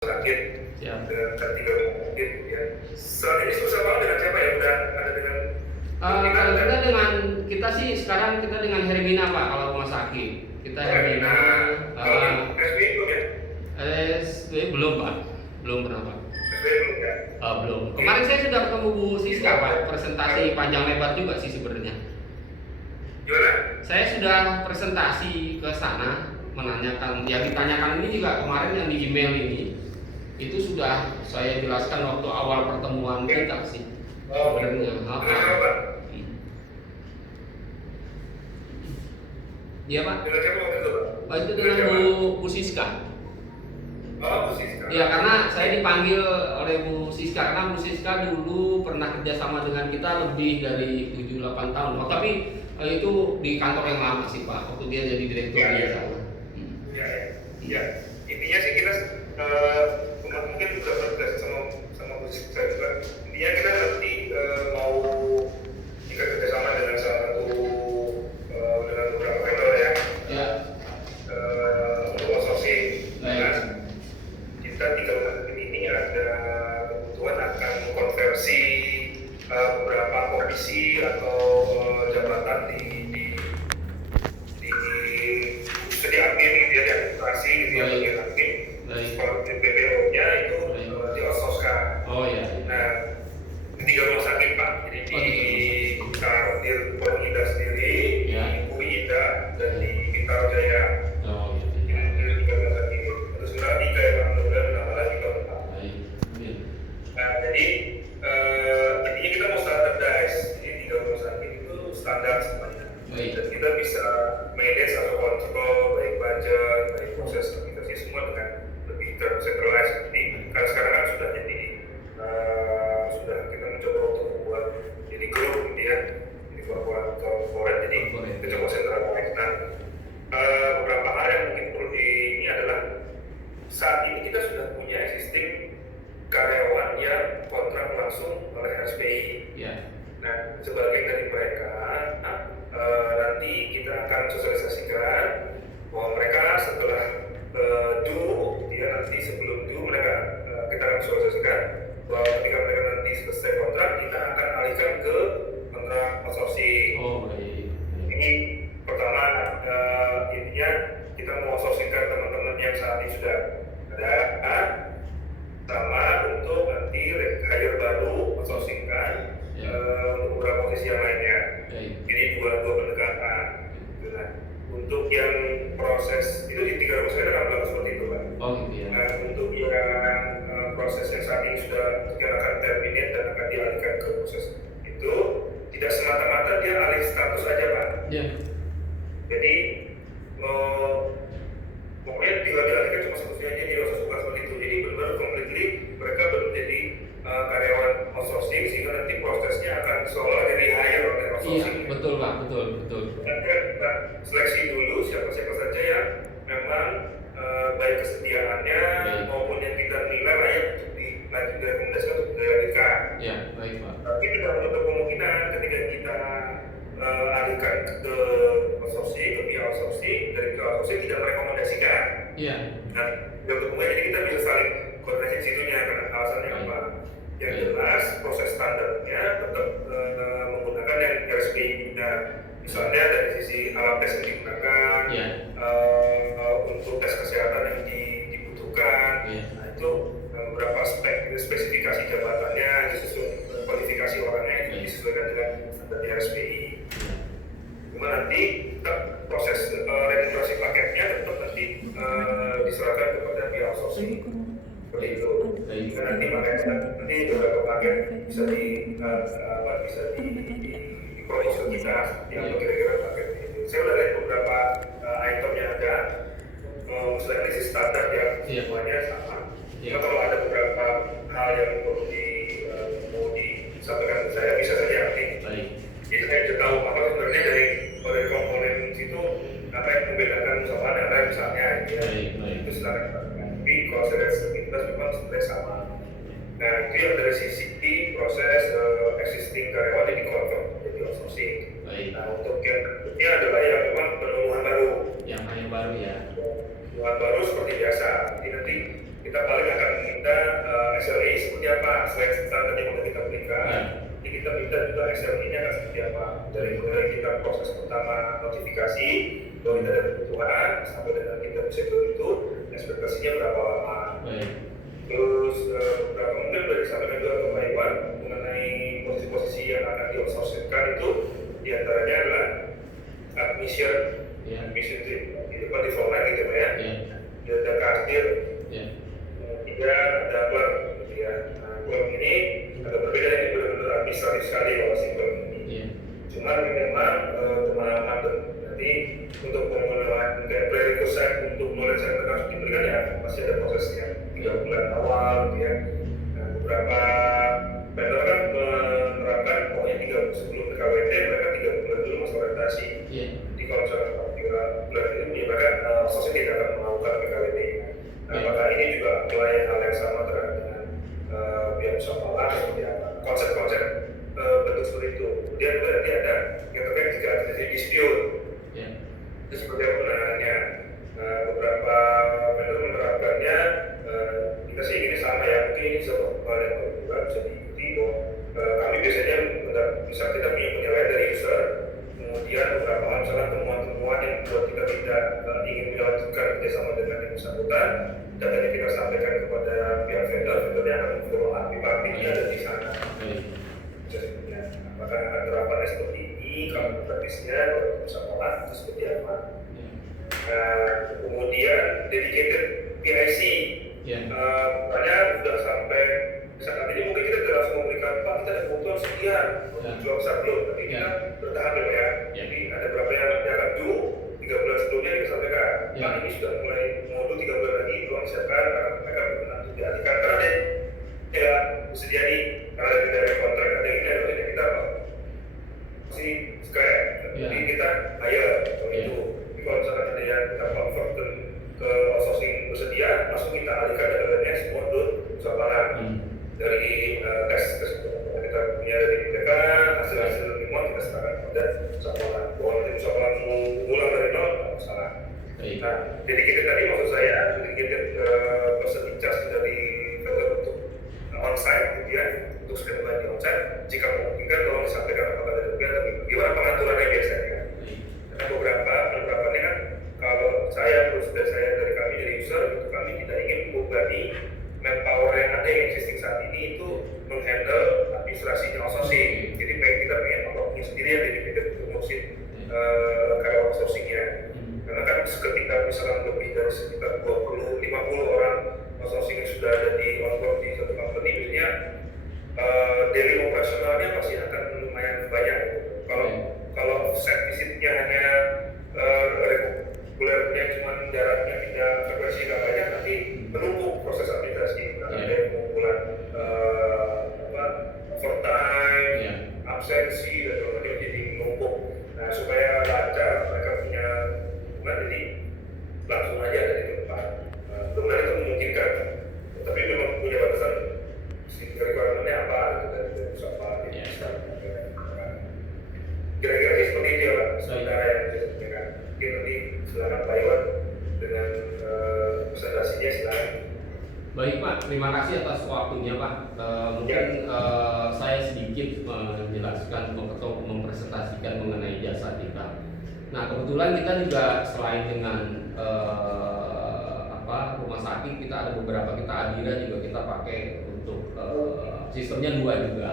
sakit Siap. dengan ketiga mungkin ya. Saat ini susah banget dengan siapa ya? Udah ada dengan Kalau kita sih sekarang kita dengan Hermina Pak kalau rumah sakit. Kita Hermina. Kalau di SBI belum ya? Belum Pak, belum pernah Pak. SBI belum ya? Belum. Kemarin saya sudah ketemu Bu Siska Pak, presentasi panjang lebar juga sih sebenarnya. Gimana? Saya sudah presentasi ke sana menanyakan, yang ditanyakan ini juga kemarin yang di email ini, itu sudah saya jelaskan waktu awal pertemuan kita sih. Sebenarnya. Iya Pak. Dengan siapa waktu itu Pak? Itu dengan Bu Siska. Bu Siska. Ya, karena saya dipanggil oleh Bu Siska karena Bu Siska dulu pernah kerjasama dengan kita lebih dari 7-8 tahun. Oh, tapi itu di kantor yang lama sih Pak, waktu dia jadi direktur di sana. Ya. Intinya sih kita mungkin juga bertugas sama Bu Siska juga. Intinya kita nanti mau jika kerjasama dengan salah satu dengan beberapa vendor ya. Ya. Untuk outsourcing. Kita 3 rumah sakit ini ada kebutuhan akan konversi beberapa komisi atau jabatan di admin gitu ya, di administrasi gitu ya, bagian admin. Kalau di PPO-nya itu di outsource-kan. Oh iya. Nah, di 3 rumah sakit Pak. Jadi di Karantir Pondok Indah sendiri, di UI Indah, dan di Bintaro Jaya. Oh iya. Jadi 3 rumah sakit. Terus sebenarnya 3 ya Pak, mudah-mudahan nambah lagi tahun depan. Nah, jadi intinya kita mau standardize. Jadi 3 rumah sakit itu standar semuanya. Dan kita bisa manage atau kontrol baik budget, baik proses aplikasi semua dengan lebih tercentralized. Jadi kan sekarang kan sudah jadi sudah kita mencoba untuk membuat jadi grup gitu ya, jadi korporat, jadi kita coba centralized. Nah, beberapa hal yang mungkin perlu ini adalah saat ini kita sudah punya existing karyawan yang kontrak langsung oleh RSPI. Nah, sebagian dari mereka nanti kita akan sosialisasikan bahwa mereka setelah nanti sebelum mereka kita akan sosialisasikan bahwa ketika mereka nanti selesai kontrak kita akan alihkan ke kontrak outsourcing. Ini pertama intinya kita mau outsourcingkan teman-teman yang saat ini sudah ada, sama untuk nanti hire baru outsourcingkan untuk beberapa posisi yang lainnya. Ini dua pendekatan. Nah, untuk yang proses itu di 3 rumah sakit akan berlaku seperti itu Pak. Untuk yang proses yang saat ini sudah akan terminate dan akan dialihkan ke proses itu tidak semata-mata dia alih status aja Pak. Jadi pokoknya tinggal dialihkan cuma statusnya aja, tidak usah bukan seperti itu. Jadi benar-benar completely mereka belum jadi karyawan outsourcing sehingga nanti prosesnya akan seolah dari hire oleh outsourcing. Iya, betul Pak, betul. Kita seleksi dulu siapa-siapa saja yang memang baik kesediaannya maupun yang kita nilai layak untuk direkomendasikan untuk dilanjutkan. Iya, baik Pak. Tapi tidak menutup kemungkinan ketika kita alihkan ke outsourcing, ke pihak outsourcing, dari pihak outsourcing tidak merekomendasikan. Iya. Nah, jadi kita bisa saling koordinasi di situnya karena alasannya apa? Yang jelas proses standarnya tetap menggunakan yang RSPI punya. Misalnya dari sisi alat tes yang digunakan, untuk tes kesehatan yang dibutuhkan, nah itu beberapa spesifikasi jabatannya disesuaikan, kualifikasi orangnya itu disesuaikan dengan standar di RSPI. Cuma nanti tetap proses registrasi paketnya tetap nanti diserahkan kepada pihak outsourcing. Seperti itu. Jika nanti beberapa paket bisa diproduksi kita yang kira-kira paket itu. Saya udah lihat beberapa item yang ada, misalnya list standar yang semuanya sama. Cuma kalau ada beberapa hal yang perlu mau disampaikan ke saya, bisa saja nanti. Jadi saya juga tahu apa sebenarnya dari komponen situ apa yang membedakan sama yang lain misalnya itu silakan. Tapi kalau saya lihat sekitar memang sebenarnya sama. Nah itu yang dari sisi proses existing karyawan ini dikonvert jadi outsourcing. Nah untuk yang berikutnya adalah yang memang penemuan baru. Yang hanya baru ya. Penemuan baru seperti biasa. Jadi nanti kita paling akan minta SLA seperti apa selain standar yang udah kita berikan. Jadi kita minta juga SLA-nya akan seperti apa dari mulai kita proses pertama notifikasi bahwa kita ada kebutuhan sampai dengan kita bisa itu ekspektasinya berapa lama. Terus berapa mungkin dari disampaikan juga ke Pak Iwan mengenai posisi-posisi yang akan di-outsource-kan itu diantaranya adalah admission itu kan di format gitu ya. Ada kasir, kemudian ada clerk gitu ya. Nah, clerk ini agak berbeda, ini benar-benar administratif sekali kalau si clerk ini. Cuman memang pemahaman nanti untuk penggunaan kayak prerequisite untuk knowledge yang harus diberikan ya masih ada prosesnya 3 bulan awal gitu ya. Nah, beberapa vendor kan menerapkan pokoknya 3 bulan sebelum KWT mereka 3 bulan dulu masa orientasi. Jadi kalau misalnya 3 bulan itu mereka sosial tidak akan melakukan PKWT. Nah, apakah ini juga mulai hal yang sama terhadap dengan pihak usaha seperti apa? Konsep-konsep bentuk seperti itu. Kemudian juga nanti ada yang terkait jika terjadi dispute. Itu seperti apa penanganannya? Beberapa vendor menerapkannya kita sih ini sama ya, mungkin ini sebuah hal yang juga bisa diikuti bahwa kami biasanya bisa kita punya penilaian dari user, kemudian beberapa hal misalnya temuan-temuan yang buat kita tidak ingin melanjutkan kerjasama dengan yang bersangkutan, datanya kita sampaikan kepada pihak vendor yang akan follow up, ini ada di sana. Apakah penerapannya seperti ini, kalau praktisnya, kalau bersama itu seperti apa? Kemudian dedicated PIC, makanya sudah sampai misalkan ini mungkin kita tidak langsung memberikan Pak kita ada kebutuhan sekian jual besar belum, tapi kita bertahap ya. Jadi ada berapa yang nanti akan dulu 3 bulan sebelumnya kita sampaikan. Pak ini sudah mulai modul 3 bulan lagi belum disiapkan karena mereka berkenan untuk dialihkan karena ada ya bisa jadi karena dari kontrak ada ini ada kita masih scrap. Jadi kita hire kalau itu. Tapi kalau misalkan ada yang kita convert ke outsourcing bersedia, langsung kita alihkan data-datanya semua ke usaha barang dari tes kita punya dari mereka hasil ilmuwan kita serahkan kepada usaha barang. Kalau nanti usaha barang mau ulang dari nol, nggak masalah. Nah, dedicated tadi maksud saya dedicated person in charge dari vendor untuk on-site kemudian untuk standby di on-site jika memungkinkan tolong disampaikan apakah ada kemudian tapi gimana pengaturannya biasanya. Karena beberapa penerapannya kan kalau saya terus saya dari kami dari user itu kami tidak ingin membebani manpower yang ada yang existing saat ini itu menghandle administrasinya outsourcing. Jadi kita pengen punya sendiri yang dedicated untuk ngurusin karyawan outsourcingnya. Karena kan ketika misalkan lebih dari sekitar 20-50 orang outsourcing yang sudah ada di onboard di satu company biasanya daily operasionalnya pasti akan lumayan banyak. Kalau set visitnya hanya regulernya cuma jaraknya tidak frekuensi nggak banyak nanti menumpuk proses administrasi karena ada yang pengumpulan overtime, absensi dan sebagainya jadi menumpuk. Nah supaya lancar mereka punya hubungan jadi langsung aja dari tempat. Benar itu memungkinkan, tapi memang punya batasan requirement-nya apa dari usaha kira-kira seperti itu ya Pak, sementara yang bisa disampaikan. Mungkin nanti silakan Pak Iwan dengan presentasinya silakan. Baik Pak, terima kasih atas waktunya Pak. Mungkin saya sedikit menjelaskan atau mempresentasikan mengenai jasa kita. Nah kebetulan kita juga selain dengan rumah sakit kita ada beberapa kita Adira juga kita pakai untuk sistemnya 2 juga.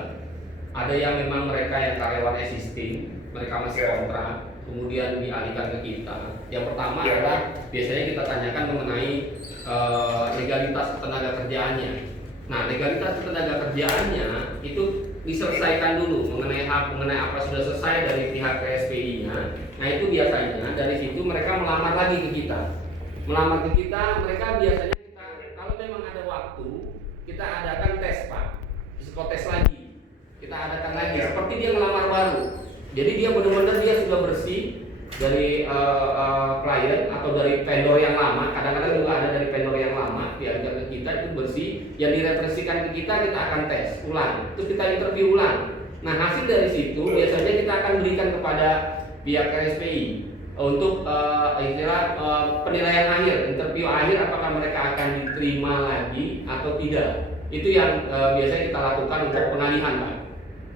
Ada yang memang mereka yang karyawan existing, mereka masih kontrak, kemudian dialihkan ke kita. Yang pertama adalah biasanya kita tanyakan mengenai legalitas ketenaga kerjaannya. Nah, legalitas ketenaga kerjaannya itu diselesaikan dulu mengenai apa sudah selesai dari pihak KSPI-nya. Nah, itu biasanya dari situ mereka melamar lagi ke kita. Melamar ke kita, mereka biasanya kalau memang ada waktu, kita adakan tes Pak, psikotes lagi. Kita adakan lagi seperti dia melamar baru. Jadi dia benar-benar dia sudah bersih dari klien atau dari vendor yang lama. Kadang-kadang juga ada dari vendor yang lama diajar ke kita itu bersih. Yang direferensikan ke kita akan tes ulang. Terus kita interview ulang. Nah hasil dari situ biasanya kita akan berikan kepada pihak KSPI. untuk penilaian akhir, interview akhir, apakah mereka akan diterima lagi atau tidak. Itu yang biasanya kita lakukan untuk pengalihan, Pak.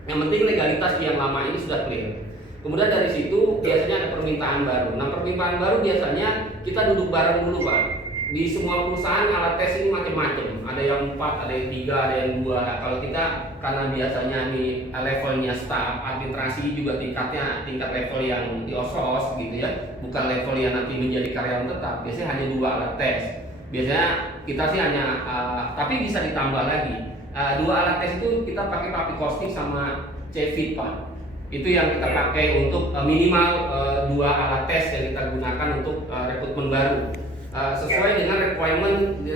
Yang penting legalitas yang lama ini sudah clear. Kemudian dari situ biasanya ada permintaan baru. Nah, permintaan baru biasanya kita duduk bareng dulu, Pak. Di semua perusahaan alat tes ini macam-macam. Ada yang 4, ada yang 3, ada yang 2. Kalau kita karena biasanya nih levelnya staff, administrasi juga tingkat level yang di OSOS gitu ya, bukan level yang nanti menjadi karyawan tetap. Biasanya hanya 2 alat tes. Biasanya kita sih hanya, tapi bisa ditambah lagi. 2 alat tes itu kita pakai public costing sama CFIT, Pak. Itu yang kita pakai untuk minimal 2 alat tes yang kita gunakan untuk rekrutmen baru. Sesuai dengan requirement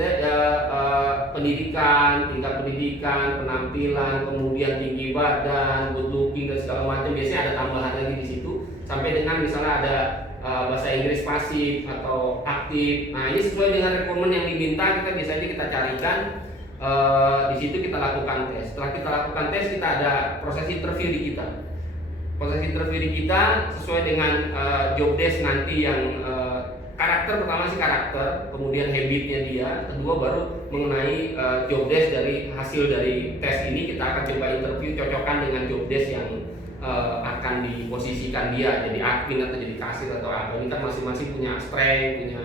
pendidikan, tingkat pendidikan, penampilan, kemudian tinggi badan, good looking dan segala macam. Biasanya ada tambahan lagi di situ. Sampai dengan misalnya ada bahasa Inggris pasif atau aktif. Nah, ini sesuai dengan requirement yang diminta, biasanya kita carikan. Di situ kita lakukan tes. Setelah kita lakukan tes, kita ada proses interview di kita. Proses interview di kita sesuai dengan job desk nanti yang karakter. Pertama sih karakter, kemudian habitnya dia, kedua baru mengenai job desk dari hasil dari tes ini. Kita akan coba interview cocokkan dengan job desk yang akan diposisikan dia jadi admin atau jadi kasir atau apa. Ini kan masing-masing punya strength,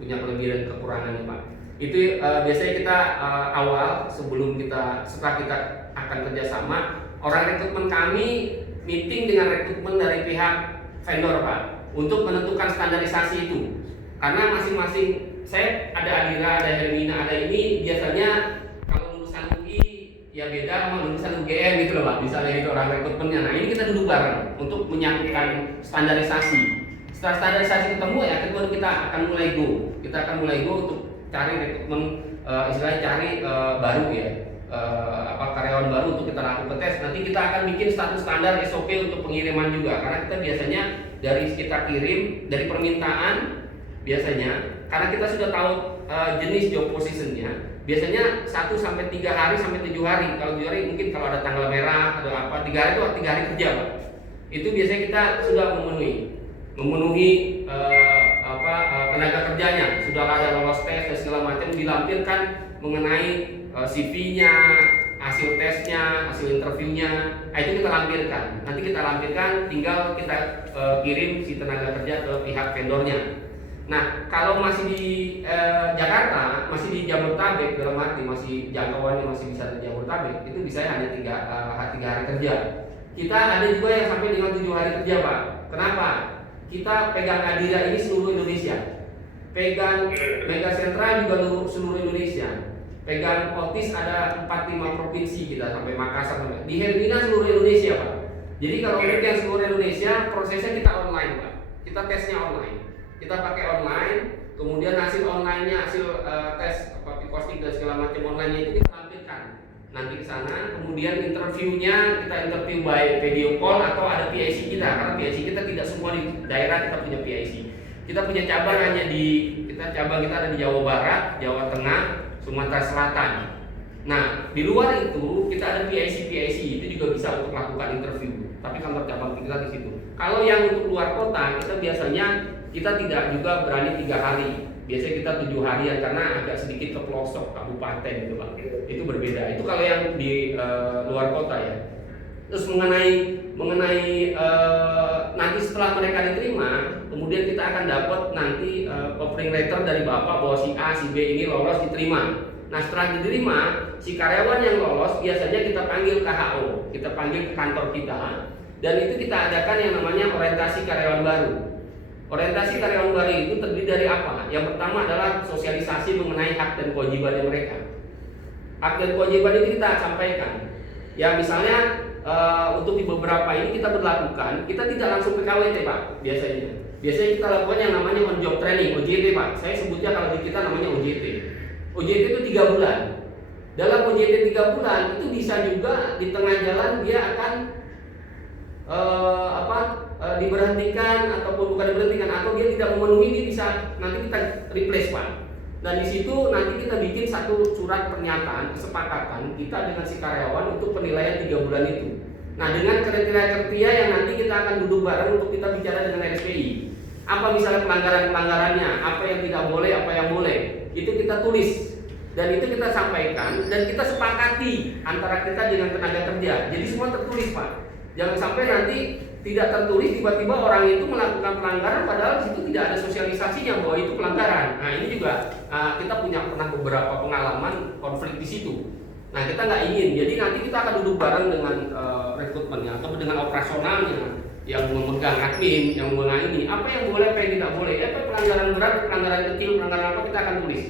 punya kelebihan dan kekurangannya, Pak. Itu biasanya kita awal setelah kita akan kerjasama, orang rekrutmen kami meeting dengan rekrutmen dari pihak vendor, Pak, untuk menentukan standarisasi itu. Karena masing-masing, saya ada Adira, ada Hermina, ada ini, biasanya kalau lulusan UI ya beda sama lulusan UGM gitu loh, Pak. Misalnya itu orang rekrutmennya. Nah, ini kita duduk bareng untuk menyatukan standarisasi. Setelah standarisasi ketemu ya, kedua kita akan mulai go. Kita akan mulai go untuk cari rekrutmen, istilahnya cari baru ya. Karyawan baru untuk kita lakukan tes. Nanti kita akan bikin status standar SOP untuk pengiriman juga. Karena kita biasanya dari kita kirim, dari permintaan biasanya, karena kita sudah tahu jenis job positionnya, biasanya 1 sampai 3 hari sampai 7 hari. Kalau 7 hari mungkin kalau ada tanggal merah atau apa, 3 hari itu 3 hari kerja, Pak. Itu biasanya kita sudah memenuhi tenaga kerjanya, sudah ada lolos tes dan segala macam, dilampirkan mengenai CV-nya, hasil tesnya, hasil interviewnya. Nah, itu kita lampirkan. Nanti kita lampirkan, tinggal kita kirim si tenaga kerja ke pihak vendornya. Nah, kalau masih di Jakarta, masih di Jabodetabek, dalam arti masih jangkauannya masih bisa di Jabodetabek, itu bisa hanya 3 hari kerja. Kita ada juga yang sampai dengan 7 hari kerja, Pak. Kenapa? Kita pegang Adira ini seluruh Indonesia, pegang Mega Sentra juga seluruh Indonesia, pegang Otis ada 4-5 provinsi kita sampai Makassar, sampai di Hermina seluruh Indonesia, Pak. Jadi kalau untuk yang seluruh Indonesia, prosesnya kita online, Pak. Kita tesnya online. Kita pakai online, kemudian hasil online-nya, hasil tes public costing dan segala macam online-nya itu kita tampilkan nanti ke sana. Kemudian interviewnya kita interview by video call atau ada PIC kita, karena PIC kita tidak semua di daerah kita punya PIC. Kita punya cabang hanya cabang kita ada di Jawa Barat, Jawa Tengah, Sumatera Selatan. Nah, di luar itu kita ada PIC itu juga bisa untuk melakukan interview. Tapi kantor cabang kita di situ. Kalau yang untuk luar kota, kita biasanya tidak juga berani 3 hari. Biasanya kita 7 harian karena agak sedikit ke pelosok kabupaten gitu, Pak. Itu berbeda. Itu kalau yang di luar kota ya. Terus mengenai nanti setelah mereka diterima, kemudian kita akan dapat nanti offering letter dari Bapak bahwa si A, si B ini lolos diterima. Nah, setelah diterima, si karyawan yang lolos biasanya kita panggil ke HO, kita panggil ke kantor kita, dan itu kita adakan yang namanya orientasi karyawan baru. Orientasi karyawan baru itu terdiri dari apa? Yang pertama adalah sosialisasi mengenai hak dan kewajiban mereka. Hak dan kewajiban itu kita sampaikan. Ya, misalnya untuk di beberapa ini kita berlakukan, kita tidak langsung PKWT, Pak, biasanya. Biasanya kita lakukan yang namanya on job training, OJT, Pak. Saya sebutnya kalau di kita namanya OJT. OJT itu 3 bulan. Dalam OJT 3 bulan itu bisa juga di tengah jalan dia akan diberhentikan ataupun bukan diberhentikan, atau dia tidak memenuhi, dia bisa nanti kita replace, Pak. Dan di situ nanti kita bikin satu surat pernyataan kesepakatan kita dengan si karyawan untuk penilaian 3 bulan itu. Nah, dengan kriteria yang nanti kita akan duduk bareng untuk kita bicara dengan RSPI. Apa misalnya pelanggaran-pelanggarannya, apa yang tidak boleh, apa yang boleh, itu kita tulis dan itu kita sampaikan dan kita sepakati antara kita dengan tenaga kerja. Jadi semua tertulis, Pak. Jangan sampai nanti tidak tertulis, tiba-tiba orang itu melakukan pelanggaran padahal di situ tidak ada sosialisasinya bahwa itu pelanggaran. Nah ini juga kita pernah beberapa pengalaman konflik di situ. Nah kita nggak ingin, jadi nanti kita akan duduk bareng dengan rekrutmennya atau dengan operasionalnya, yang memegang admin, yang memegang ini, apa yang boleh, apa yang tidak boleh, apa pelanggaran berat, pelanggaran kecil, pelanggaran apa kita akan tulis.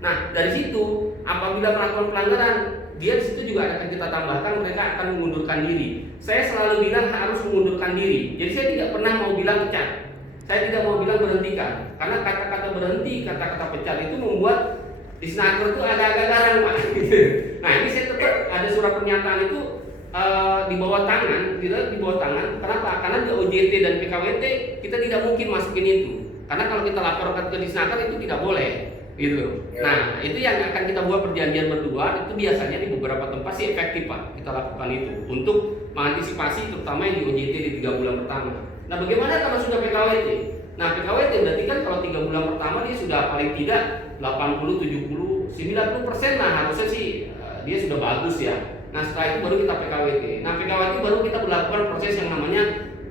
Nah dari situ apabila melakukan pelanggaran, dia di situ juga akan kita tambahkan mereka akan mengundurkan diri. Saya selalu bilang harus mengundurkan diri. Jadi saya tidak pernah mau bilang pecat. Saya tidak mau bilang berhentikan, karena kata-kata berhenti, kata-kata pecat itu membuat Disnaker itu agak-agak garang, Pak. Nah ini saya tetap ada surat pernyataan itu di bawah tangan, kita di bawah tangan. Kenapa? Karena di OJT dan PKWT kita tidak mungkin masukin itu. Karena kalau kita laporkan ke Disnaker itu tidak boleh, gitu. Nah itu yang akan kita buat perjanjian berdua. Itu biasanya di beberapa tempat sih efektif, Pak. Kita lakukan itu untuk mengantisipasi terutama yang di OJT di 3 bulan pertama. Nah bagaimana kalau sudah PKWT? Nah PKWT berarti kan kalau 3 bulan pertama dia sudah paling tidak 80, 70, 90% lah harusnya sih dia sudah bagus ya. Nah setelah itu baru kita PKWT. Nah PKWT baru kita melakukan proses yang namanya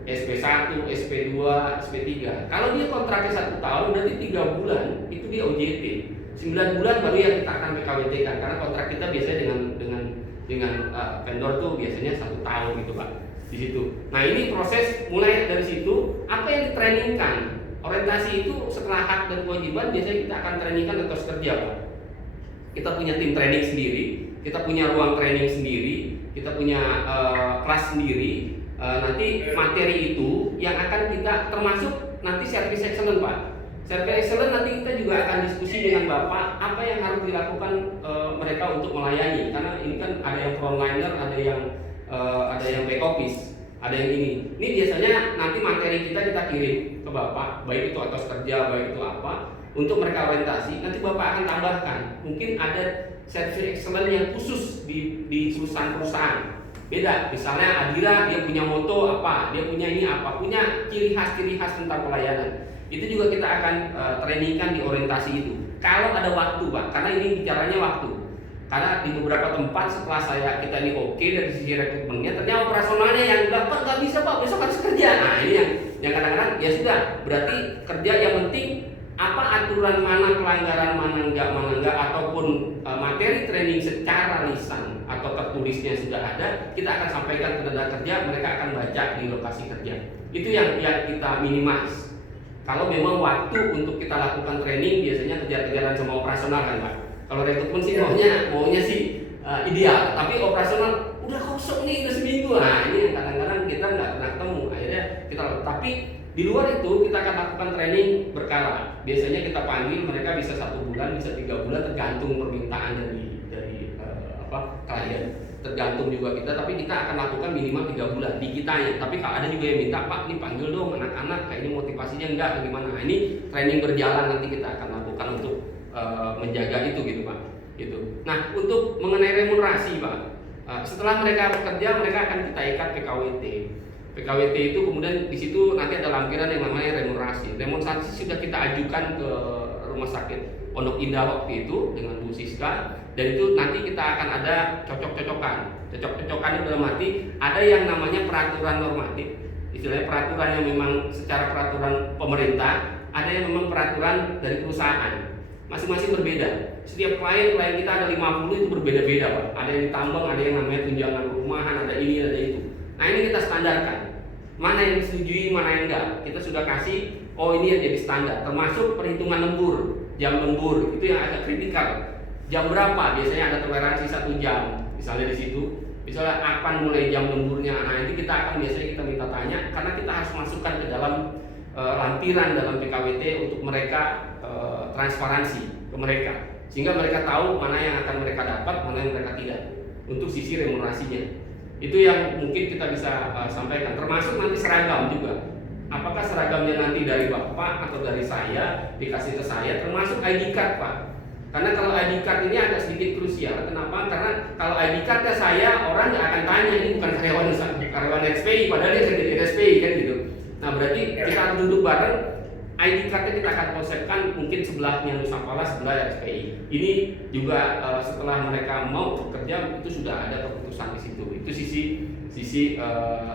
SP1, SP2, SP3. Kalau dia kontraknya 1 tahun berarti 3 bulan itu dia OJT. 9 bulan baru yang kita akan PKWT kan, karena kontrak kita biasanya dengan vendor tuh biasanya 1 tahun gitu, Pak. Di situ. Nah ini proses mulai dari situ apa yang ditrainingkan. Orientasi itu setelah hak dan kewajiban biasanya kita akan trainingkan etos kerja, Pak. Kita punya tim training sendiri, kita punya ruang training sendiri, kita punya kelas sendiri. Nanti materi itu yang akan kita termasuk nanti service excellence, Pak. Service excellence nanti kita juga akan diskusi dengan Bapak apa yang harus dilakukan mereka untuk melayani, karena ini kan ada yang frontliner, ada yang back office, ada yang ini. Ini biasanya nanti materi kita kirim ke Bapak, baik itu atas kerja, baik itu apa, untuk mereka orientasi. Nanti Bapak akan tambahkan, mungkin ada service excellence yang khusus di perusahaan-perusahaan. Beda, misalnya Adira dia punya moto apa, dia punya ini apa, punya ciri khas tentang pelayanan. Itu juga kita akan trainingkan di orientasi itu. Kalau ada waktu, Pak, karena ini bicaranya waktu. Karena di beberapa tempat setelah kita ini oke dari sisi rekrutmennya, ternyata operasionalnya yang bilang, Pak nggak bisa, Pak, besok harus kerja. Nah ini yang kadang-kadang ya sudah, berarti kerja yang penting apa aturan mana pelanggaran mana enggak, ataupun materi training secara lisan atau tertulisnya sudah ada, kita akan sampaikan ke tenaga kerja, mereka akan baca di lokasi kerja. Itu yang kita minimize. Kalau memang waktu untuk kita lakukan training biasanya kejar-kejaran sama operasional kan, Pak. Kalau rekrutmen sih maunya sih ideal, tapi operasional udah kosong nih udah seminggu. Nah ini yang kadang-kadang kita nggak pernah ketemu. Akhirnya kita, tapi di luar itu kita akan lakukan training berkala. Biasanya kita panggil mereka bisa 1 bulan, bisa 3 bulan tergantung permintaan dari klien. Tergantung juga kita, tapi kita akan lakukan minimal 3 bulan di kitanya. Tapi kalau ada juga yang minta, Pak, ini panggil dong anak-anak, kayaknya motivasinya enggak, gimana? Nah ini training berjalan nanti kita akan lakukan untuk menjaga itu gitu, Pak. Gitu. Nah untuk mengenai remunerasi, Pak, setelah mereka bekerja mereka akan kita ikat PKWT. PKWT itu kemudian di situ nanti ada lampiran yang namanya remunerasi. Remunerasi sudah kita ajukan ke Rumah Sakit Pondok Indah waktu itu dengan Bu Siska, dan itu nanti kita akan ada cocok-cocokan. Cocok-cocokan itu dalam arti ada yang namanya peraturan normatif, istilahnya peraturan yang memang secara peraturan pemerintah, ada yang memang peraturan dari perusahaan. Masing-masing berbeda. Setiap klien kita ada 50 itu berbeda-beda, Pak. Ada yang ditambang, ada yang namanya tunjangan perumahan, ada ini, ada itu. Nah ini kita standarkan. Mana yang disetujui, mana yang enggak. Kita sudah kasih, oh ini yang jadi standar. Termasuk perhitungan lembur, jam lembur, itu yang agak kritikal. Jam berapa? Biasanya ada toleransi 1 jam. Misalnya di situ. Misalnya kapan mulai jam lemburnya. Nah ini kita akan biasanya kita minta tanya, karena kita harus masukkan ke dalam lampiran dalam PKWT untuk mereka transparansi ke mereka, sehingga mereka tahu mana yang akan mereka dapat, mana yang mereka tidak, untuk sisi remunerasinya. Itu yang mungkin kita bisa sampaikan, termasuk nanti seragam juga. Apakah seragamnya nanti dari Bapak atau dari saya dikasih ke saya, termasuk ID card, Pak. Karena kalau ID card ini agak sedikit krusial. Kenapa? Karena kalau ID card ke saya, orang nggak akan tanya ini bukan karyawan SPI, padahal dia kerja di SPI kan gitu. Nah berarti kita harus duduk bareng. ID card kita akan konsepkan mungkin sebelahnya Nusapala, sebelah RSPI. Ini juga setelah mereka mau bekerja itu sudah ada keputusan di situ. Itu sisi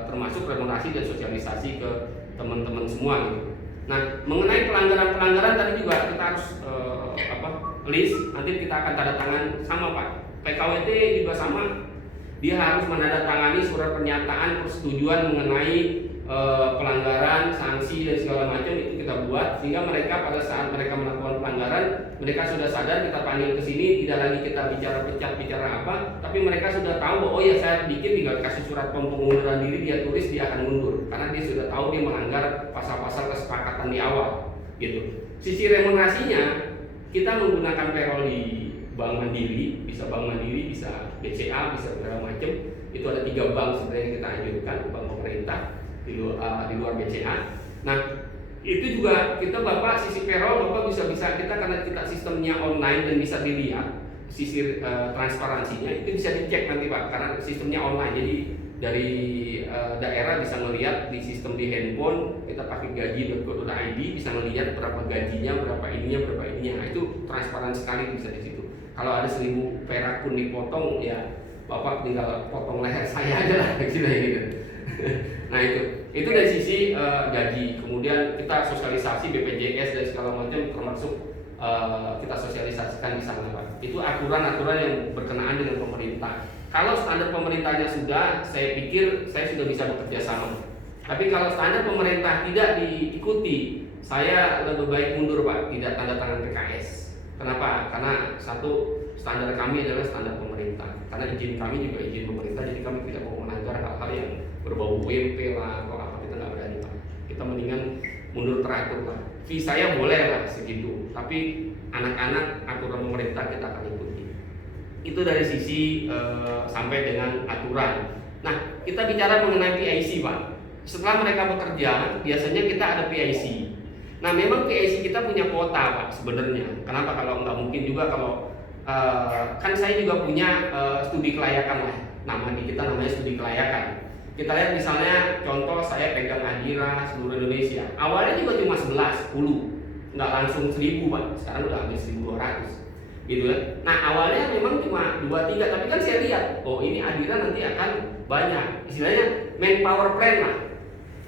termasuk remunerasi dan sosialisasi ke teman-teman semua gitu. Nah, mengenai pelanggaran tadi juga kita harus list, nanti kita akan tanda tangan sama Pak. PKWT juga sama, dia harus menandatangani surat pernyataan persetujuan mengenai pelanggaran, sanksi dan segala macam itu kita buat sehingga mereka pada saat mereka melakukan pelanggaran mereka sudah sadar, kita panggil ke sini tidak lagi kita bicara apa, tapi mereka sudah tahu bahwa oh ya saya bikin tinggal kasih surat pengunduran diri, dia tulis dia akan mundur karena dia sudah tahu dia melanggar pasal-pasal kesepakatan di awal gitu. Sisi remunerasinya kita menggunakan payroll di Bank Mandiri, bisa Bank Mandiri, bisa BCA, bisa segala macam. Itu ada 3 bank sebenarnya kita anjurkan, bank pemerintah di luar BCA. Nah, itu juga kita Bapak sisi payroll Bapak bisa kita karena kita sistemnya online dan bisa dilihat sisi transparansinya itu bisa dicek nanti Pak karena sistemnya online. Jadi dari daerah bisa melihat di sistem di handphone kita pakai gaji.go.id bisa melihat berapa gajinya, berapa ininya. Nah, itu transparan sekali bisa di situ. Kalau ada 1000 perak pun dipotong ya Bapak tinggal potong leher saya aja lah gitu. Nah itu dari sisi gaji. Kemudian kita sosialisasi BPJS dan segala macam termasuk kita sosialisasikan di sana Pak. Itu aturan-aturan yang berkenaan dengan pemerintah. Kalau standar pemerintahnya sudah, saya pikir saya sudah bisa bekerja sama. Tapi kalau standar pemerintah tidak diikuti, saya lebih baik mundur Pak, tidak tanda tangan PKS. Kenapa? Karena satu, standar kami adalah standar pemerintah. Karena izin kami juga izin pemerintah, jadi kami tidak mau melanggar hal-hal yang berbau UMP lah atau apa, kita nggak berani Pak. Kita mendingan mundur teratur Pak. Fee saya boleh lah segitu, tapi anak-anak aturan pemerintah kita akan ikuti. Itu dari sisi sampai dengan aturan. Nah, kita bicara mengenai PIC Pak. Setelah mereka bekerja, biasanya kita ada PIC. Nah, memang PIC kita punya kuota Pak sebenarnya. Kenapa? Kalau nggak mungkin juga kalau kan saya juga punya studi kelayakan lah. Kita namanya studi kelayakan. Kita lihat misalnya contoh saya pegang Adira seluruh Indonesia. Awalnya juga cuma 10, nggak langsung 1000 Pak. Sekarang udah hampir 1200. Gitu kan. Nah, awalnya memang cuma 2-3, tapi kan saya lihat, oh ini Adira nanti akan banyak. Istilahnya manpower plan lah.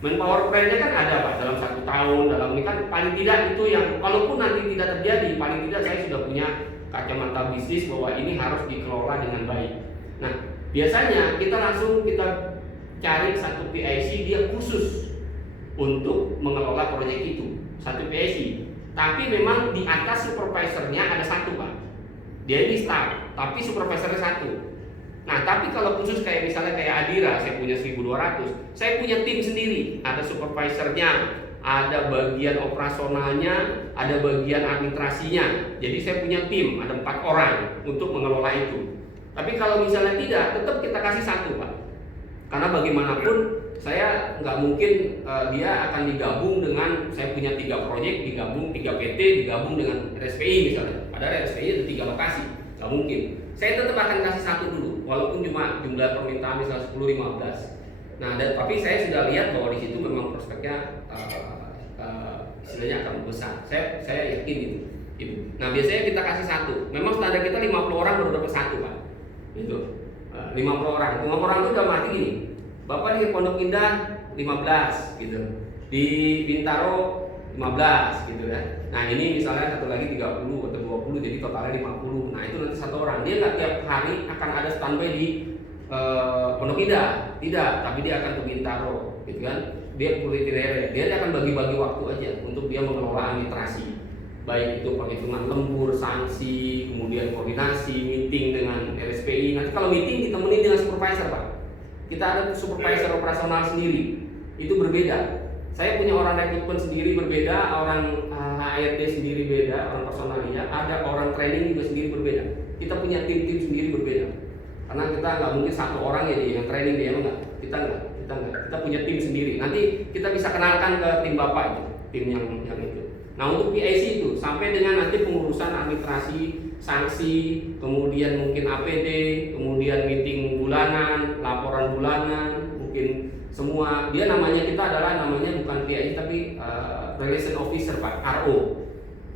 Manpower plan-nya kan ada Pak dalam 1 tahun, dalam ini kan paling tidak itu yang walaupun nanti tidak terjadi, paling tidak saya sudah punya kacamata bisnis bahwa ini harus dikelola dengan baik. Nah, biasanya kita cari satu PIC dia khusus untuk mengelola proyek itu, satu PIC. Tapi memang di atas supervisornya ada 1 Pak. Dia ini staff, tapi supervisornya 1. Nah, tapi kalau khusus kayak misalnya kayak Adira, saya punya 1200, saya punya tim sendiri, ada supervisornya, ada bagian operasionalnya, ada bagian administrasinya. Jadi saya punya tim, ada 4 orang untuk mengelola itu. Tapi kalau misalnya tidak, tetap kita kasih 1 Pak. Karena bagaimanapun saya nggak mungkin dia akan digabung dengan saya punya 3 proyek, digabung 3 PT, digabung dengan RSPI misalnya. Padahal RSPI ada 3 lokasi, nggak mungkin. Saya tetap akan kasih 1 dulu, walaupun cuma jumlah permintaan misalnya 10-15. Nah, tapi saya sudah lihat bahwa di situ memang prospeknya istilahnya akan besar. Saya yakin itu. Nah, biasanya kita kasih 1. Memang standar kita 50 orang baru dapat 1 Pak. Itu 50 orang. 50 orang itu udah mati gini. Bapak di Pondok Indah 15 gitu. Di Bintaro 15 gitu kan. Nah, ini misalnya satu lagi 30 atau 20 jadi totalnya 50. Nah, itu nanti 1 orang. Dia nggak tiap hari akan ada standby di Pondok Indah. Tidak, tapi dia akan ke Bintaro gitu kan. Dia kulitire, dia akan bagi-bagi waktu aja untuk dia mengelola administrasi. Baik itu penghitungan lembur, sanksi, kemudian koordinasi, meeting dengan RSPI. Nanti kalau meeting ditemenin dengan supervisor Pak. Kita ada supervisor operasional sendiri. Itu berbeda. Saya punya orang rekrutmen sendiri berbeda, orang HRD sendiri beda, orang personalnya, ada orang training juga sendiri berbeda. Kita punya tim-tim sendiri berbeda. Karena kita nggak mungkin 1 orang ya yang training dia enggak. Kita enggak. Kita punya tim sendiri. Nanti kita bisa kenalkan ke tim Bapak itu, tim yang itu. Nah, untuk PIC itu sampai dengan nanti pengurusan administrasi, sanksi, kemudian mungkin APD, kemudian meeting bulanan, laporan bulanan, mungkin semua. Dia namanya kita adalah namanya bukan PIC tapi relation officer Pak, RO.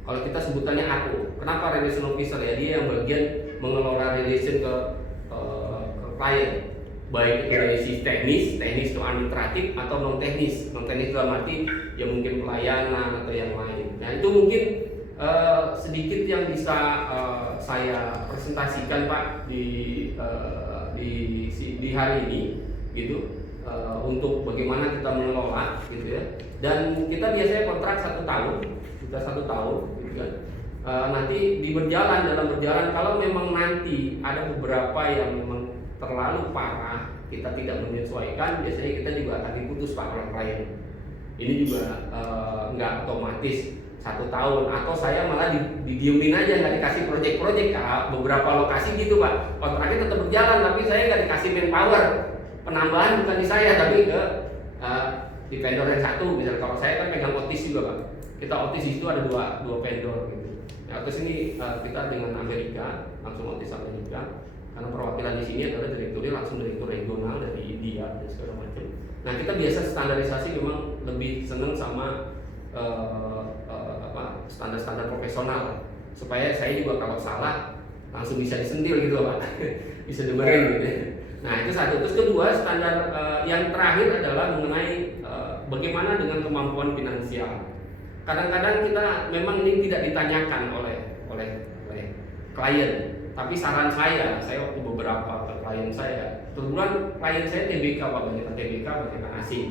Kalau kita sebutannya RO. Kenapa relation officer ya? Dia yang bagian mengelola relation ke klien. Baik itu dari sisi teknis itu administratif atau non teknis. Non teknis dalam arti ya mungkin pelayanan atau yang lain. Nah itu mungkin sedikit yang bisa saya presentasikan Pak di hari ini gitu, untuk bagaimana kita mengelola gitu ya. Dan kita biasanya kontrak 1 tahun, sudah 1 tahun gitu kan. Nanti dalam berjalan kalau memang nanti ada beberapa yang memang terlalu parah, kita tidak menyesuaikan, biasanya kita juga akan diputus Pak oleh klien. Ini juga nggak otomatis 1 tahun, atau saya malah didiemin aja, nggak dikasih proyek-proyek. Beberapa lokasi gitu Pak, kontraknya tetap berjalan tapi saya nggak dikasih manpower, penambahan bukan di saya tapi ke di vendor yang satu. Misal kalau saya kan pegang otis juga Pak, kita otis itu ada dua vendor gitu. Nah, otis ini kita dengan Amerika, langsung otis Amerika, karena perwakilan di sini adalah direkturnya langsung direktur regional dari India dan segala macam. Nah kita biasa standarisasi memang lebih seneng sama standar-standar profesional, supaya saya juga kalau salah langsung bisa disentil gitu Pak, bisa dengerin gitu. Nah itu satu. Terus kedua, standar yang terakhir adalah mengenai bagaimana dengan kemampuan finansial. Kadang-kadang kita memang ini tidak ditanyakan oleh klien, tapi saran saya waktu beberapa ke klien saya, kebetulan klien saya TBK Pak, banyak TBK, banyak asing.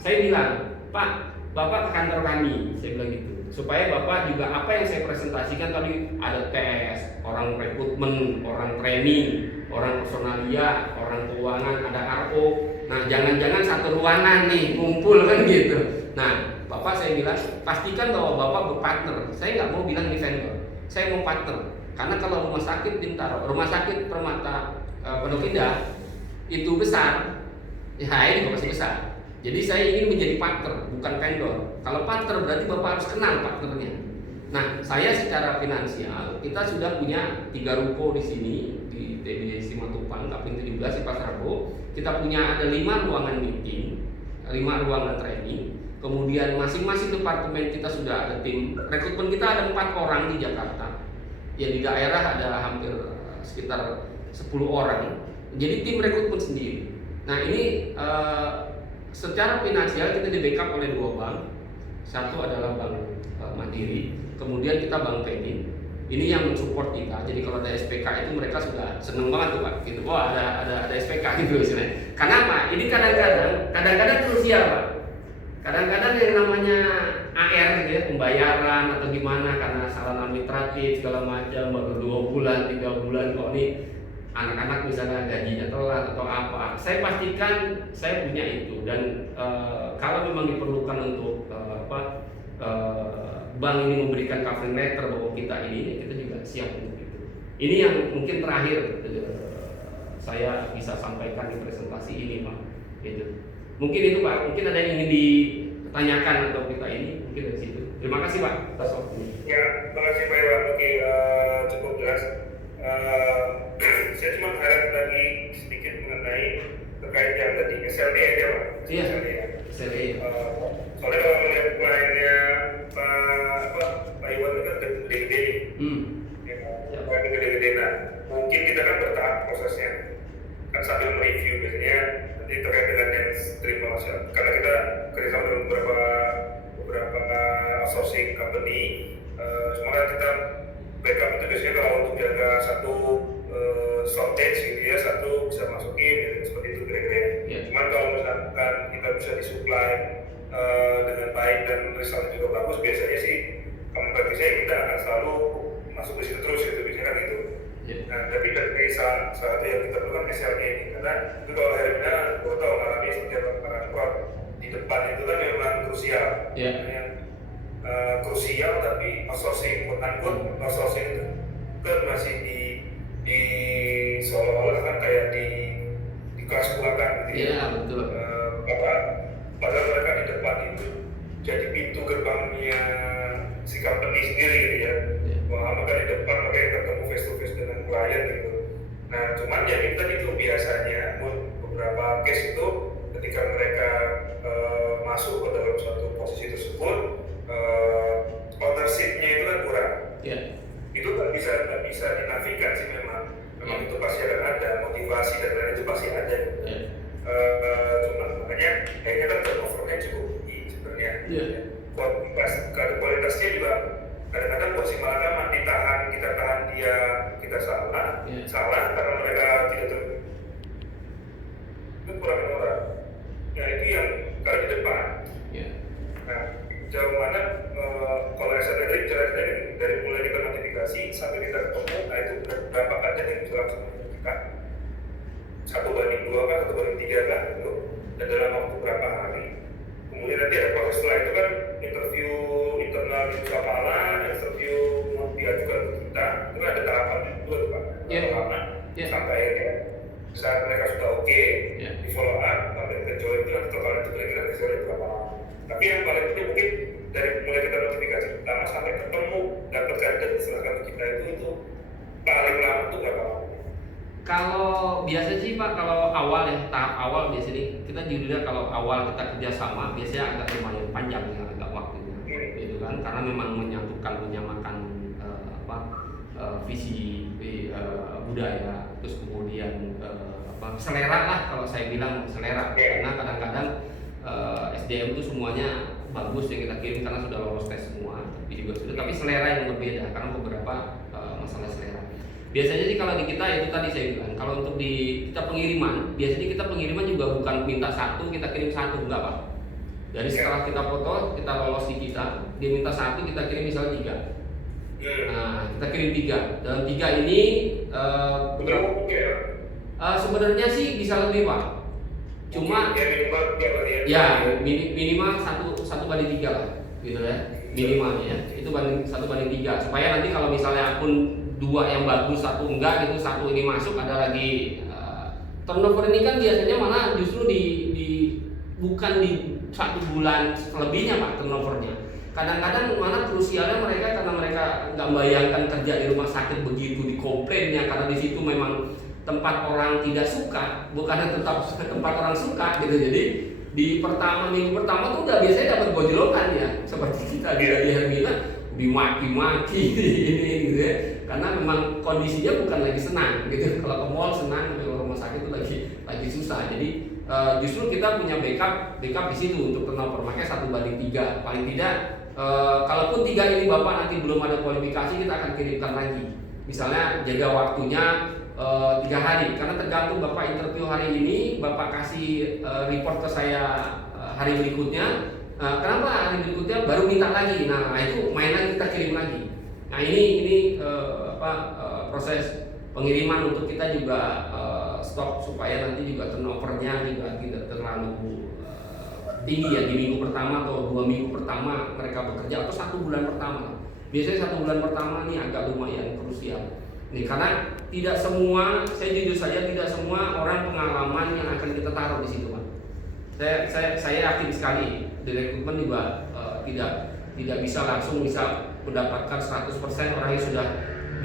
Saya bilang, Pak, Bapak ke kantor kami, saya bilang gitu, supaya Bapak juga apa yang saya presentasikan tadi, ada tes, orang rekrutmen, orang training, orang personalia, orang keuangan, ada RO. Nah jangan-jangan satu ruangan nih ngumpul kan gitu. Nah Bapak saya bilang pastikan bahwa Bapak berpartner. Saya nggak mau bilang ini vendor, saya mau partner. Karena kalau rumah sakit Bintaro, rumah sakit Permata Pondok Indah itu besar, ya ini juga masih besar. Jadi saya ingin menjadi partner, bukan vendor. Kalau partner berarti Bapak harus kenal partnernya. Nah, saya secara finansial, kita sudah punya 3 ruko di sini, di TB Simatupang, Kaping 17 di Pasar Rebo. Kita punya ada 5 ruangan meeting, 5 ruangan training. Kemudian masing-masing departemen kita sudah ada tim. Rekrutmen kita ada 4 orang di Jakarta. Ya di daerah ada hampir sekitar 10 orang. Jadi tim rekrutmen sendiri. Nah, ini secara finansial kita di backup oleh 2 bank. Satu adalah Bank Mandiri, kemudian kita Bank Penin. Ini yang mensupport kita. Jadi kalau ada SPK itu mereka sudah seneng banget tuh Pak. Gitu. Wah ada SPK gitu istilahnya. Karena apa? Ini kadang-kadang krusial Pak. Kadang-kadang yang namanya AR gitu ya, pembayaran atau gimana karena salah administratif segala macam, baru 2 bulan, 3 bulan kok nih anak-anak misalnya gajinya telat atau apa. Saya pastikan saya punya itu, dan kalau memang diperlukan untuk bank ini memberikan covering letter bahwa kita ini, kita juga siap untuk itu. Ini yang mungkin terakhir saya bisa sampaikan di presentasi ini Pak. Gitu. Mungkin itu Pak, mungkin ada yang ingin ditanyakan atau kita ini mungkin dari situ. Terima kasih Pak atas waktunya. Ya, terima kasih Pak Iwan. Oke, cukup jelas. Saya cuma harap lagi sedikit mengenai terkait yang tadi SLD ya Pak. Iya. SLD. Soalnya kalau melihat kliennya Pak Iwan itu kan gede-gede. Ya, gede-gede. Nah, mungkin kita kan bertahap prosesnya. Kan sambil mereview biasanya nanti terkait dengan yang terima masyarakat. Karena kita kerjasama dengan beberapa outsourcing company, semuanya kita backup itu biasanya kalau untuk jaga satu shortage gitu ya, satu bisa masukin gitu, seperti itu kira-kira. Yeah. Cuman kalau misalkan kita bisa disuplai dengan baik dan resultnya juga bagus, biasanya sih kompetisinya kita akan selalu masuk ke situ terus gitu, biasanya kan gitu. Yeah. Nah, tapi dari salah satu yang kita perlukan SLG ini, karena itu kalau akhirnya gue tahu mengalami setiap orang di depan itu kan memang krusial. Yeah. Krusial, tapi outsourcing, outsourcing itu kan masih di seolah-olah kan kayak di kelas buakan gitu ya. Iya betul. Padahal mereka di depan itu jadi pintu gerbangnya si company sendiri gitu ya. Wah, maka di depan makanya ketemu face to face dengan klien gitu. Nah, cuman ya kita itu biasanya beberapa case itu ketika mereka masuk ke dalam suatu posisi tersebut, ownership-nya itu kan kurang. Yeah. Itu nggak bisa dinafikan sih memang itu pasti akan ada motivasi dan lain itu pasti ada. Yeah. Cuma makanya kayaknya kan turnover-nya cukup tinggi sebenarnya. Yeah. Kualitasnya juga kadang-kadang posisi Malakama kita tahan dia, kita salah karena mereka tidak itu kurang orang. Nah itu yang kali di depan. Yeah. Nah jauh mana kalau saya dari mulai kita notifikasi sampai kita ketemu, nah itu berapa kajian yang bisa langsung menunjukkan 1:2 kan, 1:3 kan gitu, dan dalam waktu berapa hari. Kemudian nanti ada proses setelah itu kan interview internal di kepala, interview diajukan ke kita, itu kan ada tahapan itu tuh Pak. Lama sampai akhirnya saat mereka sudah oke, di follow up, sampai kecuali itu nanti total itu kira-kira bisa berapa lama. Tapi yang paling penting mungkin dari mulai kita notifikasi pertama sampai ketemu dapat kajian diserahkan ke kita itu paling lama itu berapa lama? Kalau biasa sih Pak, kalau awal ya, tahap awal biasanya kita jujur kalau awal kita kerjasama biasanya agak lumayan panjang ya, agak waktunya, gitu kan, karena memang menyamakan visi budaya, terus kemudian selera lah, kalau saya bilang selera, karena kadang-kadang SDM itu semuanya bagus yang kita kirim karena sudah lolos tes semua, tapi selera yang berbeda karena beberapa masalah selera. Biasanya sih kalau di kita itu tadi saya bilang, kalau untuk di kita pengiriman, biasanya kita pengiriman juga bukan minta satu kita kirim satu, enggak Pak. Dari setelah kita foto, kita lolos di kita, dia minta satu kita kirim misalnya 3. Nah kita kirim 3. Dalam 3 ini sebenarnya sih bisa lebih Pak. Cuma ya minimal 1:3 lah, gitu ya, minimal ya. Itu 1:3 supaya nanti kalau misalnya akun 2 yang bagus, 1 enggak gitu, 1 ini masuk, ada lagi turnover ini kan biasanya malah justru bukan di 1 bulan lebihnya Pak turnovernya. Kadang-kadang malah krusialnya mereka karena mereka nggak membayangkan kerja di rumah sakit begitu dikomplainnya, karena di situ memang tempat orang tidak suka, bukannya tempat orang suka gitu. Jadi di minggu pertama tuh udah biasanya dapat gojlokan ya, seperti kita di Hermina dimaki-maki ini gitu ya, karena memang kondisinya bukan lagi senang gitu. Kalau ke mall senang, kalau rumah sakit itu lagi susah. Jadi justru kita punya backup di situ untuk turnover, makanya 1:3 paling tidak. Kalaupun 3 ini Bapak nanti belum ada kualifikasi, kita akan kirimkan lagi. Misalnya jaga waktunya 3 hari, karena tergantung Bapak interview hari ini, Bapak kasih report ke saya hari berikutnya. Kenapa hari berikutnya baru minta lagi? Nah itu main lagi, kita kirim lagi. Nah ini proses pengiriman untuk kita juga stok supaya nanti juga turnovernya juga tidak terlalu tinggi ya di minggu pertama atau 2 minggu pertama mereka bekerja, atau 1 bulan pertama. Biasanya 1 bulan pertama ini agak lumayan krusial. Nih, karena tidak semua, saya jujur saja tidak semua orang pengalaman yang akan kita taruh di situ Pak. Saya yakin sekali di rekrutmen juga tidak bisa langsung bisa mendapatkan 100% orang yang sudah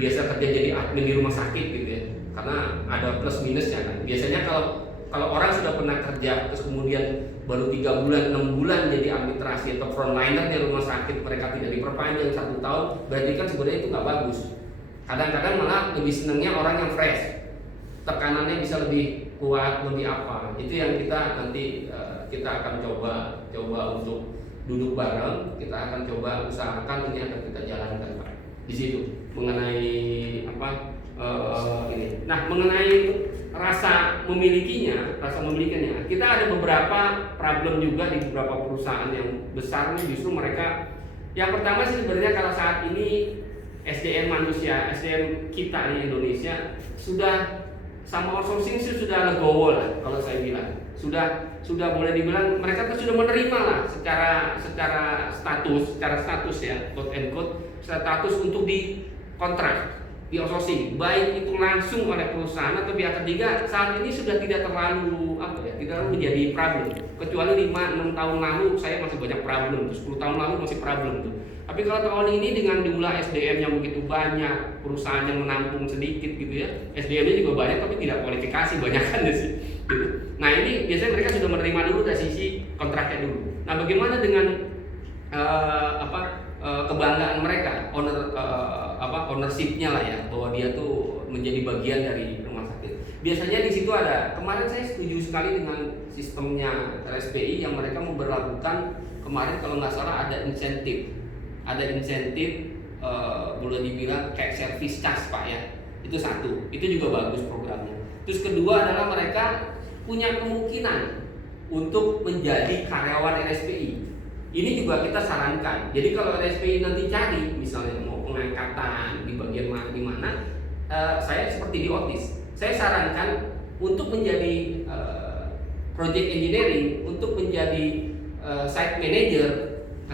biasa kerja jadi admin di rumah sakit gitu ya. Karena ada plus minusnya kan. Biasanya kalau orang sudah pernah kerja terus kemudian baru 3 bulan, 6 bulan jadi administrasi atau frontliner di rumah sakit, mereka tidak diperpanjang 1 tahun, berarti kan sebenarnya itu nggak bagus. Kadang-kadang malah lebih senangnya orang yang fresh, tekanannya bisa lebih kuat, lebih apa. Itu yang kita nanti kita akan coba untuk duduk bareng, kita akan coba usahakan, ini akan kita jalankan Pak di situ mengenai ini. Nah mengenai rasa memilikinya, kita ada beberapa problem juga di beberapa perusahaan yang besar nih. Justru mereka, yang pertama sih sebenarnya kalau saat ini SDM manusia, SDM kita di Indonesia sudah sama outsourcing sih sudah legowo lah kalau saya bilang. Sudah boleh dibilang mereka tuh sudah menerima lah secara status ya, quote and quote, status untuk di kontrak, di outsourcing, baik itu langsung oleh perusahaan atau pihak ketiga. Saat ini sudah tidak terlalu menjadi problem. Kecuali 5-6 tahun lalu saya masih banyak problem, 10 tahun lalu masih problem tuh. Tapi kalau tahun ini dengan jumlah SDM yang begitu banyak, perusahaan yang menampung sedikit gitu ya, SDM-nya juga banyak tapi tidak kualifikasi, banyak kan sih gitu. Nah ini biasanya mereka sudah menerima dulu dari sisi kontraknya dulu. Nah bagaimana dengan kebanggaan mereka, ownershipnya lah ya, bahwa dia tuh menjadi bagian dari rumah sakit. Biasanya di situ ada, kemarin saya setuju sekali dengan sistemnya RSPI yang mereka memberlakukan kemarin kalau nggak salah ada insentif, boleh dibilang kayak service charge Pak ya, itu satu, itu juga bagus programnya. Terus kedua adalah mereka punya kemungkinan untuk menjadi karyawan RSPI. Ini juga kita sarankan. Jadi kalau RSPI nanti cari, misalnya mau pengangkatan di bagian di mana, saya seperti di Otis, saya sarankan untuk menjadi project engineering, untuk menjadi site manager.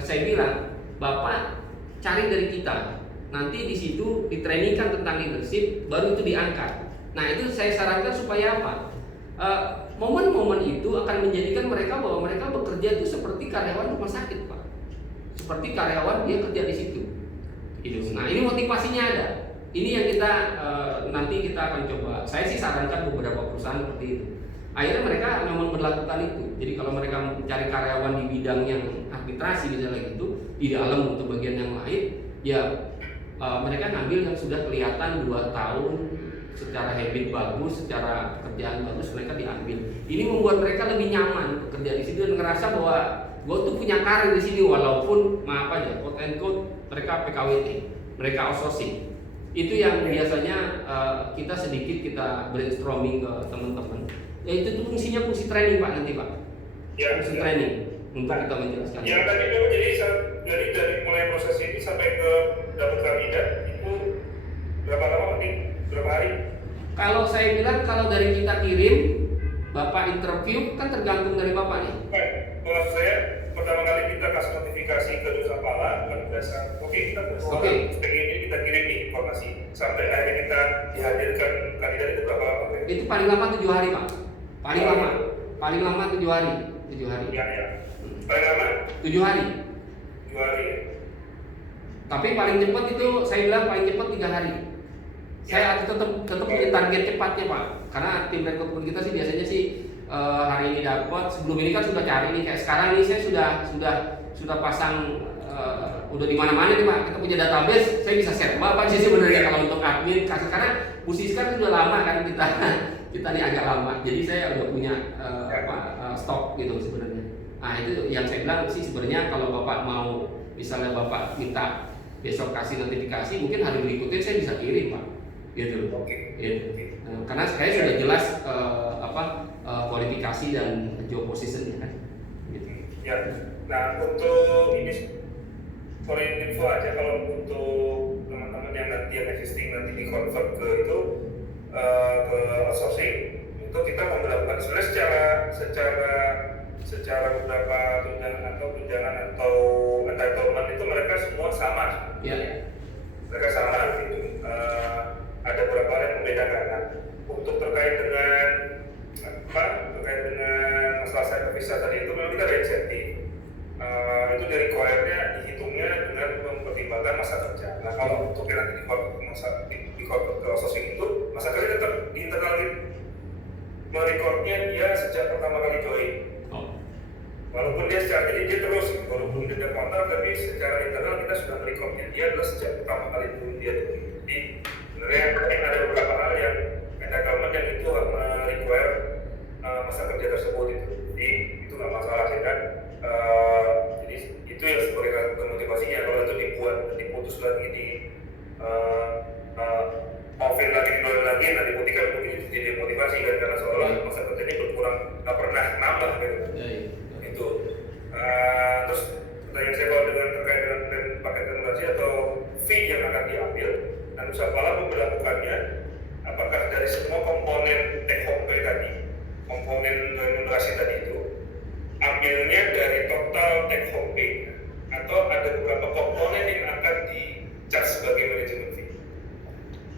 Saya bilang, Bapak cari dari kita. Nanti di situ ditrainingkan tentang leadership, baru itu diangkat. Nah itu saya sarankan supaya apa? Momen-momen itu akan menjadikan mereka bahwa mereka bekerja itu seperti karyawan rumah sakit Pak, seperti karyawan dia kerja di situ. Gitu. Nah ini motivasinya ada. Ini yang kita nanti kita akan coba. Saya sih sarankan beberapa perusahaan seperti itu. Akhirnya mereka memang berlakukan itu. Jadi kalau mereka mencari karyawan di bidang yang arbitrasi misalnya gitu, di dalam untuk bagian yang lain, ya mereka ngambil yang sudah kelihatan 2 tahun secara habit bagus, secara pekerjaan bagus, mereka diambil. Ini membuat mereka lebih nyaman bekerja di situ dan ngerasa bahwa gue tuh punya karir di sini walaupun maaf aja, quote and quote mereka PKWT, mereka outsourcing. Itu yang biasanya kita sedikit brainstorming ke teman-teman. Ya itu tuh fungsinya fungsi training Pak nanti Pak. Ya, fungsi training untuk kita menjelaskan. Yang tadi itu jadi dari mulai proses ini sampai ke dapat kandidat itu berapa lama nanti? Berapa hari? Kalau saya bilang kalau dari kita kirim, Bapak interview kan tergantung dari Bapak nih. Kalau saya pertama kali kita kasih notifikasi ke Nusa Pala, kan biasa. Oke, kita butuh ini kita kirim nih informasi sampai akhirnya kita dihadirkan kandidat itu berapa lama? Itu paling lama 7 hari Pak. Paling lama 7 hari. 7 hari. Ya. Paling lama? 7 hari. 7 hari. Ya. Tapi paling cepat itu saya bilang paling cepat 3 hari. Saya tetap punya target cepatnya Pak, karena tim rekrutmen kita sih biasanya sih hari ini dapat, sebelum ini kan sudah cari nih, kayak sekarang nih saya sudah pasang udah di mana-mana nih Pak, kita punya database, saya bisa share Bapak sih sebenarnya kalau untuk admin, karena posisi kan sudah lama kan kita nih agak lama, jadi saya udah punya stok gitu sebenarnya. Nah itu yang saya bilang sih sebenarnya kalau Bapak mau, misalnya Bapak minta besok kasih notifikasi, mungkin hari berikutnya saya bisa kirim Pak. Gitu. Gitu. Karena saya sudah jelas kualifikasi dan job positionnya kan. Gitu. Ya. Nah untuk ini for info aja, kalau untuk teman-teman yang nanti yang existing nanti di convert ke itu ke outsourcing, itu kita memperlakukan sebenarnya secara beberapa tunjangan atau entitlement itu mereka semua sama. Ya. Mereka sama gitu. Ada beberapa hal yang membedakan. Nah, untuk terkait dengan masalah saya visa tadi itu memang kita ada insentif. Itu dari require-nya dihitungnya dengan mempertimbangkan masa kerja. Nah kalau untuk yang nanti di corporate outsourcing itu masa kerja tetap di internal merekodnya dia sejak pertama kali join. Walaupun dia secara jadi dia terus walaupun dia kontrak, tapi secara internal kita sudah merekodnya dia adalah sejak pertama kali dia join. Jadi sebenarnya ada beberapa hal yang entitlement yang itu require masa kerja tersebut itu. Jadi itu nggak masalah ya kan. Jadi itu yang sebagai motivasinya. Kalau itu diputus lagi di offin lagi dikeluarin lagi, nanti kan mungkin itu jadi motivasi kan, karena seolah masa kerjanya berkurang, nggak pernah nambah gitu. Itu terus pertanyaan saya kalau terkait dengan paket remunerasi atau fee yang akan diambil, dan Nusa Pala memperlakukannya apakah dari semua komponen take home pay tadi, komponen remunerasi tadi itu ambilnya dari total take home pay atau ada beberapa komponen yang akan di-charge sebagai manajemen fee?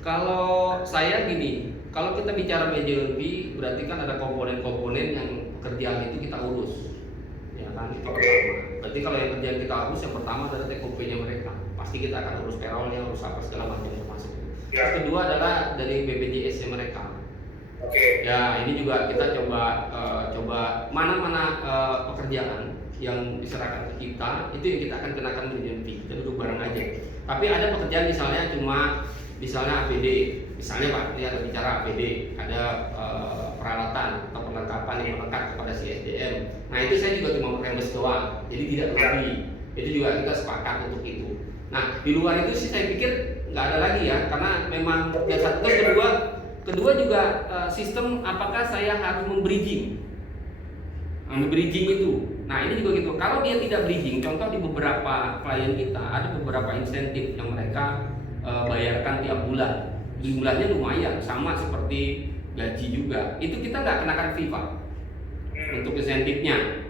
Kalau saya gini, kalau kita bicara manajemen fee berarti kan ada komponen-komponen yang pekerjaan itu kita urus, ya kan? Itu pertama. Berarti kalau yang kerjaan kita urus yang pertama adalah take home pay-nya mereka. Pasti kita akan urus payroll-nya, urus apa segala macam termasuk. Yang kedua adalah dari BPJS-nya mereka. Ya ini juga kita coba mana-mana pekerjaan yang diserahkan ke kita itu yang kita akan kenakan manajemen fee, kita duduk bareng aja. Tapi ada pekerjaan misalnya cuma misalnya APD, misalnya Pak, ini ada bicara APD, ada peralatan atau perlengkapan yang melekat kepada si SDM. Nah itu saya juga cuma reimburse doang, jadi tidak lebih. Itu juga kita sepakat untuk itu. Nah di luar itu sih saya pikir nggak ada lagi ya, karena memang yang satu. Terus kedua juga sistem apakah saya harus membridging itu. Nah ini juga gitu. Kalau dia tidak bridging, contoh di beberapa klien kita ada beberapa insentif yang mereka bayarkan tiap bulan. Jumlahnya lumayan, sama seperti gaji juga. Itu kita nggak kenakan fee Pak untuk insentifnya.